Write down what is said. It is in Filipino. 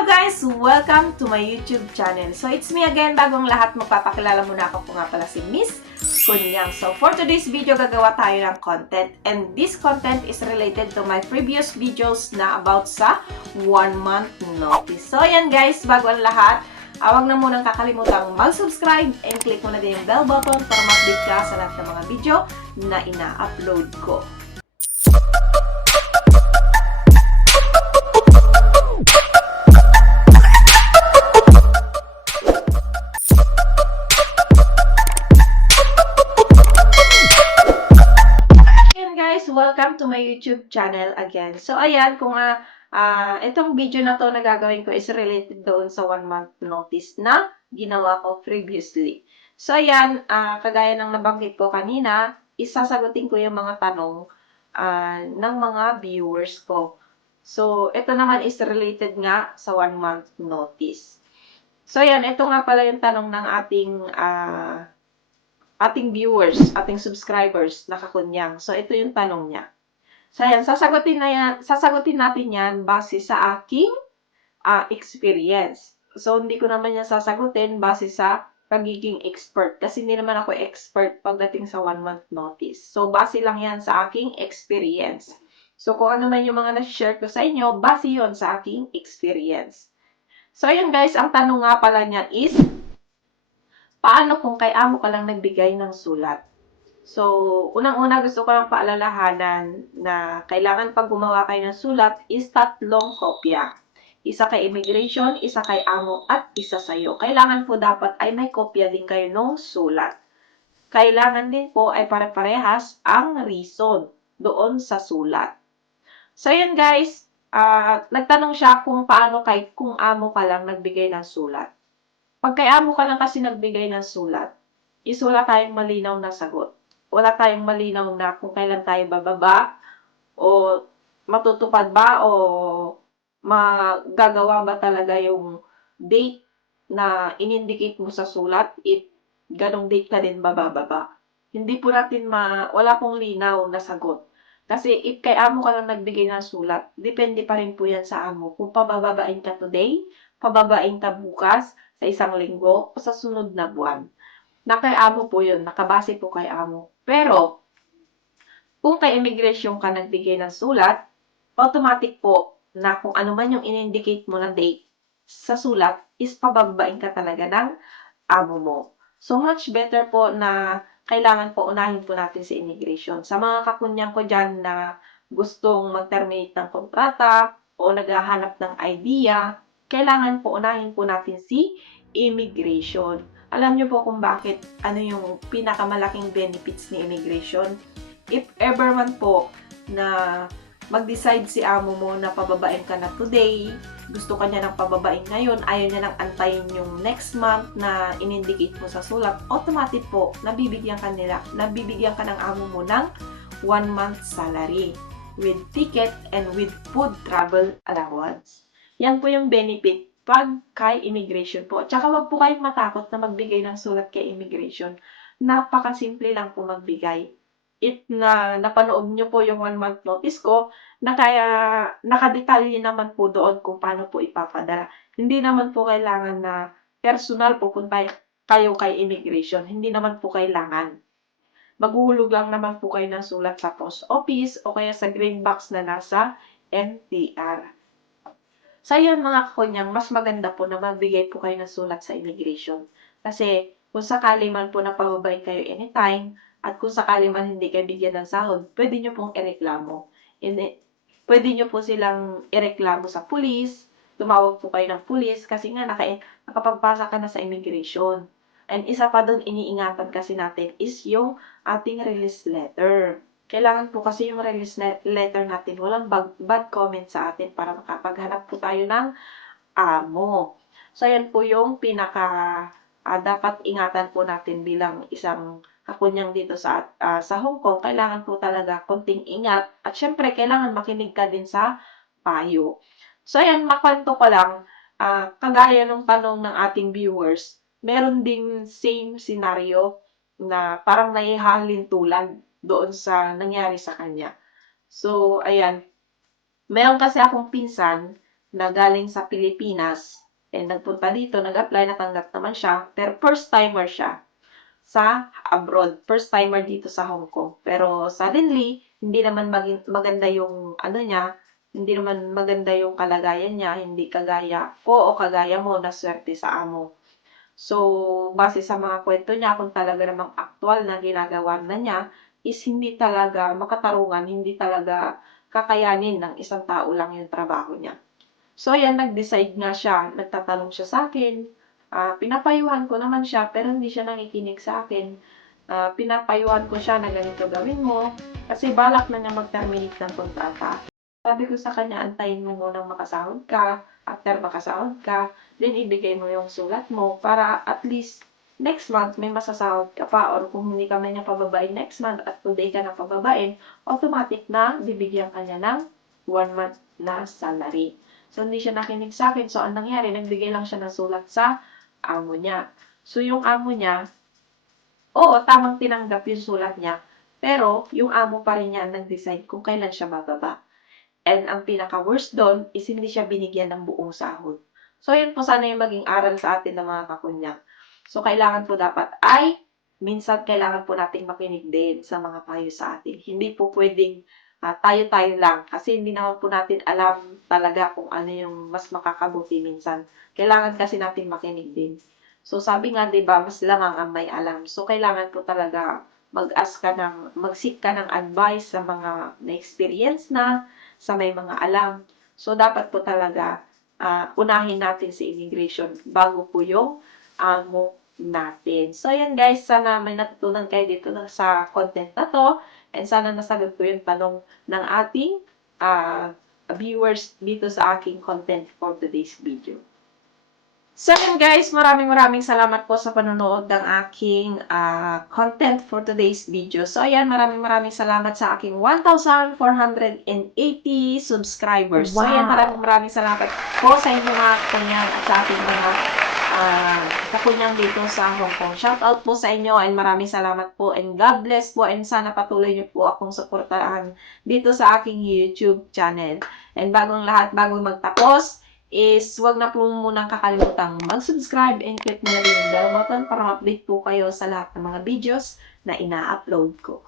Hello guys! Welcome to my YouTube channel. So it's me again, bagong lahat magpapakilala muna ako po nga pala si Miss Kunyang. So for today's video, gagawa tayo ng content and this content is related to my previous videos na about sa 1 month notice. So ayan guys, bago ang lahat, huwag na munang kakalimutang mag-subscribe and click mo na din yung bell button para ma-update ka sa lahat ng mga video na ina-upload ko. Welcome to my YouTube channel again. So, ayan, kung itong video na to na gagawin ko is related doon sa 1 month notice na ginawa ko previously. So, ayan, kagaya ng nabanggit ko kanina, isasagutin ko yung mga tanong ng mga viewers ko. So, ito naman is related nga sa 1 month notice. So, ayan, ito nga pala yung tanong ng ating viewers, ating subscribers na kakunyang. So, ito yung tanong niya. So, ayan, sasagutin natin yan base sa aking experience. So, hindi ko naman yan sasagutin base sa pagiging expert. Kasi hindi naman ako expert pagdating sa 1 month notice. So, base lang yan sa aking experience. So, kung ano man yung mga na-share ko sa inyo, base yon sa aking experience. So, ayan guys, ang tanong nga pala niya is, paano kung kay amo ka lang nagbigay ng sulat? So, unang-una gusto ko lang paalalahanan na kailangan pag gumawa kayo ng sulat is 3 kopya. Isa kay immigration, isa kay amo, at isa sa'yo. Kailangan po dapat ay may kopya din kayo ng sulat. Kailangan din po ay pare-parehas ang reason doon sa sulat. So, yun guys, nagtanong siya kung paano kung amo ka lang nagbigay ng sulat. Pag kay amo ka lang kasi nagbigay ng sulat, is wala tayong malinaw na sagot. Wala tayong malinaw na kung kailan tayo bababa, o matutupad ba, o magagawa ba talaga yung date na in-indicate mo sa sulat, if ganong date ka din bababa. Hindi po natin wala pong linaw na sagot. Kasi if kay amo ka lang nagbigay ng sulat, depende pa rin po yan sa amo. Kung pabababain ka today, pababain ka bukas, sa isang linggo, o sa sunod na buwan. Na kay amo po yun, nakabase po kay amo. Pero, kung kay immigration ka nagbigay ng sulat, automatic po na kung ano man yung in-indicate mo na date sa sulat, is pababain ka talaga ng amo mo. So, much better po na kailangan po unahin po natin si immigration. Sa mga kakunyang ko dyan na gustong mag-terminate ng kontrata o naghahanap ng idea, kailangan po unahin po natin si immigration. Alam niyo po kung bakit, ano yung pinakamalaking benefits ni immigration? If ever man po na mag-decide si amo mo na pababain ka na today, gusto ka niya ng pababain ngayon, ayaw niya nang antayin yung next month na in-indicate mo sa sulat, automatic po, nabibigyan ka ng amo mo ng 1 month salary with ticket and with food travel allowance. Yan po yung benefit pag kay immigration po. Tsaka wag po kayong matakot na magbigay ng sulat kay immigration. Napakasimple lang po magbigay. If napanood nyo po yung 1 month notice ko, na kaya nakadetalye naman po doon kung paano po ipapadala. Hindi naman po kailangan na personal pupunta kayo kay immigration. Hindi naman po kailangan. Maghuhulog lang naman po kayo ng sulat sa post office o kaya sa green box na nasa NTR. Sa yun mga kakunyang, mas maganda po na magbigay po kayo ng sulat sa immigration. Kasi kung sakali man po na pababain kayo anytime, at kung sakali man hindi kayo bigyan ng sahod, pwede nyo pong ireklamo. Pwede nyo po silang ireklamo sa pulis, tumawag po kayo ng pulis, kasi nga nakapagpasa ka na sa immigration. And isa pa doon iniingatan kasi natin is yung ating release letter. Kailangan po kasi yung release letter natin, walang bad comment sa atin para makapaghanap po tayo ng amo. So, yan po yung dapat ingatan po natin bilang isang kakunyang dito sa Hong Kong. Kailangan po talaga konting ingat. At syempre, kailangan makinig ka din sa payo. So, yan, makwento ko lang, kagaya ng tanong ng ating viewers, meron ding same scenario na parang naihalin tulad doon sa nangyari sa kanya. So, ayan. Meron kasi akong pinsan na galing sa Pilipinas. And nagpunta dito, nag-apply, natanggap naman siya. Pero first timer siya sa abroad. First timer dito sa Hong Kong. Pero suddenly, hindi naman maganda yung ano niya, hindi naman maganda yung kalagayan niya, hindi kagaya ko o kagaya mo na swerte sa amo. So, base sa mga kwento niya, kung talaga namang aktual na ginagawa na niya, is hindi talaga makatarungan, hindi talaga kakayanin ng isang tao lang yung trabaho niya. So, ayan, nag-decide nga siya, nagtatanong siya sa akin, pinapayuhan ko naman siya, pero hindi siya nakikinig sa akin. Pinapayuhan ko siya na ganito gawin mo, kasi balak na niya mag-terminate ng kontrata. Sabi ko sa kanya, antayin mo munang makasahod ka, after makasahod ka, then ibigay mo yung sulat mo para at least next month may masasahod ka pa or kung hindi ka man niya pababain next month at today ka na pababain, automatic na bibigyan ka niya ng 1 month na salary. So, hindi siya nakinig sa akin. So, ang nangyari, nagbigay lang siya ng sulat sa amo niya. So, yung amo niya, oo, tamang tinanggap yung sulat niya. Pero, yung amo pa rin niya nag-decide kung kailan siya bababa. And ang pinaka-worst doon is hindi siya binigyan ng buong sahod. So, yun po sana yung maging aral sa atin ng mga kakunyang. So, kailangan po dapat ay, minsan kailangan po nating makinig din sa mga payo sa atin. Hindi po pwedeng tayo-tayo lang. Kasi hindi naman po natin alam talaga kung ano yung mas makakabuti minsan. Kailangan kasi natin makinig din. So, sabi nga, di ba, mas lamang ang may alam. So, kailangan po talaga mag-seek ka ng advice sa mga na-experience na, sa may mga alam. So, dapat po talaga unahin natin si immigration bago po yung amo natin. So, yan guys. Sana may natutunan kayo dito sa content na to. And sana nasagot ko yung tanong ng ating viewers dito sa aking content for today's video. So yun guys, maraming salamat po sa panonood ng aking content for today's video. So ayan, maraming salamat sa aking 1,480 subscribers. So ayan, maraming salamat po sa inyo mga kakunyang at sa ating mga kakunyang dito sa Hong Kong. Shout out po sa inyo and maraming salamat po and God bless po and sana patuloy niyo po akong suportahan dito sa aking YouTube channel. And bagong magtapos, is wag na po munang kakalimutang mag-subscribe and click mo na rin yung bell button para ma-update po kayo sa lahat ng mga videos na ina-upload ko.